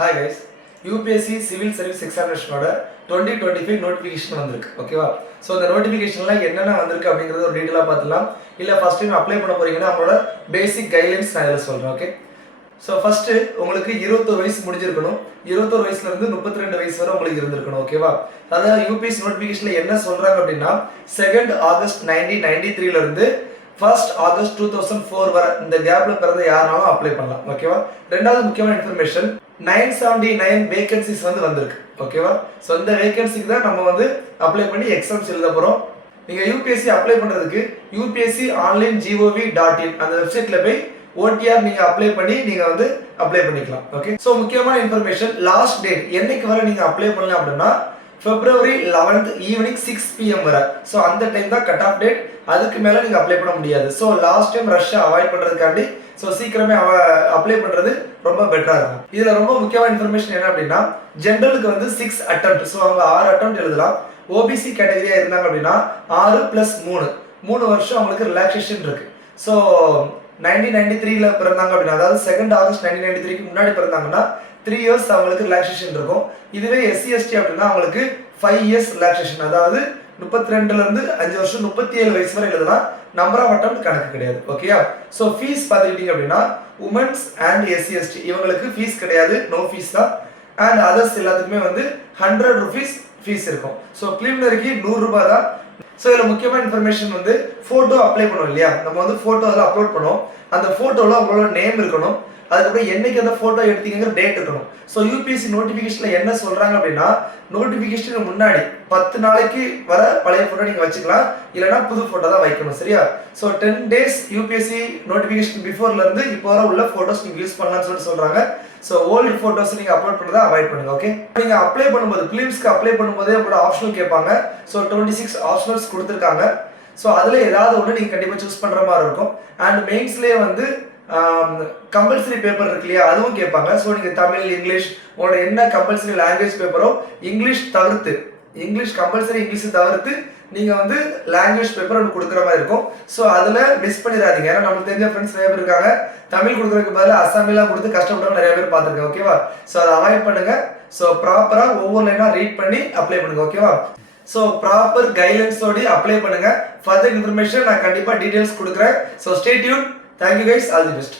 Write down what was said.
Hi guys, UPSC Civil Service Examination Order 2025 notification வந்திருக்கு ஓகேவா. So அந்த நோட்டிஃபிகேஷன்ல என்னென்ன வந்திருக்கு அப்படிங்கிறத ஒரு டீட்டெயிலாக பார்த்துலாம். இல்லை ஃபர்ஸ்ட் டைம் அப்ளை பண்ண போறீங்கன்னா அவங்களோட பேசிக் கைட்லைன்ஸ் நான் இதில் சொல்கிறேன். ஓகே, ஸோ ஃபர்ஸ்ட் உங்களுக்கு 21 வயசு முடிஞ்சிருக்கணும். 21 வயசுல இருந்து 32 வயசு வரை உங்களுக்கு இருந்திருக்கணும். ஓகேவா. அதாவது யூபிஎஸ்சி நோட்டிஃபிகேஷன்ல என்ன சொல்றாங்க அப்படின்னா 2 ஆகஸ்ட் 1993ல இருந்து 1 ஆகஸ்ட் 2004 வரை இந்த கேப்ல பிறந்த யாராலும் அப்ளை பண்ணலாம். ஓகேவா. ரெண்டாவது முக்கியமான இன்ஃபர்மேஷன் 979 வேகன்சிஸ் வந்திருக்கு. ஓகேவா. ஸோ இந்த வேகன்சிக்கு தான் நம்ம அப்ளை பண்ணி எக்ஸாம்ஸ் எழுத போறோம். நீங்க யூபிஎஸ்சி அப்ளை பண்றதுக்கு upsc.online.gov.in அந்த வெப்சைட்ல போய் ஓடிஆர் நீங்க அப்ளை பண்ணி நீங்க அப்ளை பண்ணிக்கலாம். ஓகே, ஸோ முக்கியமான இன்ஃபர்மேஷன் லாஸ்ட் டேட் என்னைக்கு வரை நீங்க அப்ளை பண்ணலாம் அப்படின்னா February 11th ஈவினிங் 6 PM வரை. ஸோ அந்த டைம் தான் கட் ஆஃப் டேட். அதுக்கு மேல நீங்க அப்ளை பண்ண முடியாது. ஸோ லாஸ்ட் டைம் ரஷ்ஷை அவாய்ட் பண்றதுக்காண்டி ஸோ சீக்கிரமே அப்ளை பண்றது ரொம்ப பெட்டரா இருக்கும். இதுல ரொம்ப முக்கியமான இன்ஃபர்மேஷன் என்ன அப்படின்னா ஜென்ரலுக்கு 6 attempt. ஸோ அவங்க 6 attempt எழுதலாம். ஓபிசி கேட்டகரியா இருந்தாங்க அப்படின்னா 6 + 3 வருஷம் அவங்களுக்கு ரிலாக்ஸேஷன் இருக்கு. ஸோ 1993ல பிறந்தாங்க அப்படின்னா அதாவது 2 ஆகஸ்ட் 1993க்கு முன்னாடி பிறந்தாங்கன்னா 3 இயர்ஸ் அவங்களுக்கு ரிலாக்ஸேஷன் இருக்கும். இதுவே எஸ்சி எஸ்டி அப்படின்னா அவங்களுக்கு 5 இயர்ஸ் ரிலாக்ஸேஷன். அதாவது 32ல இருந்து 5 வருஷம் 37 வயசு வரை எழுதலாம். நம்பர் ஆஃப் அட்டெம்ப்ட் கணக்கு கிடையாது. ஓகேயா. ஸோ ஃபீஸ் பார்த்துக்கிட்டீங்க அப்படின்னா உமன்ஸ் அண்ட் எஸ்சி எஸ்டி இவங்களுக்கு ஃபீஸ் கிடையாது, நோ ஃபீஸ் தான். அண்ட் அதர்ஸ் எல்லாத்துக்குமே 100 rupees ஃபீஸ் இருக்கும். ஸோ ப்ரிலிமினரிக்கு 100 ரூபாய் தான். ஸோ இதில் முக்கியமான இன்ஃபர்மேஷன் ஃபோட்டோ அப்ளை பண்ணுவோம் இல்லையா, நம்ம ஃபோட்டோ அதில் அப்லோட் பண்ணுவோம். அந்த ஃபோட்டோவில் உங்களோட நேம் இருக்கணும். அதுக்கப்புறம் என்னைக்கு அந்த ஃபோட்டோ எடுத்தீங்கிற டேட் இருக்கணும். ஸோ யூபிஎஸ்சி நோட்டிஃபிகேஷனில் என்ன சொல்கிறாங்க அப்படின்னா நோட்டிஃபிகேஷனுக்கு முன்னாடி 10 நாளைக்கு வர பழைய ஃபோட்டோ நீங்கள் வச்சுக்கலாம், இல்லைனா புது ஃபோட்டோ தான் வைக்கணும். சரியா. ஸோ 10 days யூபிஎஸ்சி நோட்டிஃபிகேஷன் பிஃபோர்லேருந்து இப்போ வர உள்ள ஃபோட்டோஸ் நீங்கள் யூஸ் பண்ணலாம்னு சொல்கிறாங்க. ஸோ ஓல்டு ஃபோட்டோஸ் நீங்கள் அப்லோட் பண்ணுறதை அவாய்ட் பண்ணுங்க. ஓகே, நீங்கள் அப்ளை பண்ணும்போது பிலிம்ஸ்க்கு அப்ளை பண்ணும்போதே உங்களோட ஆப்ஷனல் கேட்பாங்க. ஸோ 26 ஆப்ஷனல்ஸ் கொடுத்துருக்காங்க. ஸோ அதில் ஏதாவது ஒன்று நீங்கள் கண்டிப்பாக சூஸ் பண்ணுற மாதிரி இருக்கும். அண்ட் மெயின்ஸ்லேயே கம்பல்சரி பேப்பர் இருக்கு இல்லையா, அதுவும் கேட்பாங்க. ஸோ நீங்கள் தமிழ், இங்கிலீஷ் உங்களோட என்ன கம்பல்சரி லாங்குவேஜ் பேப்பரோ இங்கிலீஷ் தவிர்த்து, இங்கிலீஷ் கம்பல்சரி இங்கிலீஷ் தவிர்த்து நீங்கள் லாங்குவேஜ் பேப்பர் ஒன்று கொடுக்குற மாதிரி இருக்கும். ஸோ அதில் மிஸ் பண்ணிடாதீங்க. ஏன்னா நமக்கு தெரிஞ்ச ஃப்ரெண்ட்ஸ் நிறைய பேர் இருக்காங்க, தமிழ் கொடுக்குறதுக்கு பதிலாக அசாமிலாம் கொடுத்து கஷ்டப்பட்டவங்க நிறைய பேர் பார்த்துருக்கேன். ஓகேவா. ஸோ அதை அவாய்ட் பண்ணுங்க. ஸோ ப்ராப்பராக ஒவ்வொரு லைனாக ரீட் பண்ணி அப்ளை பண்ணுங்க. ஓகேவா. ஸோ ப்ராப்பர் கைட்லைன்ஸோடு அப்ளை பண்ணுங்க. ஃபர்தர் இன்ஃபர்மேஷன் நான் கண்டிப்பாக டீடைல்ஸ் கொடுக்குறேன். So stay tune. Thank you guys, all the best.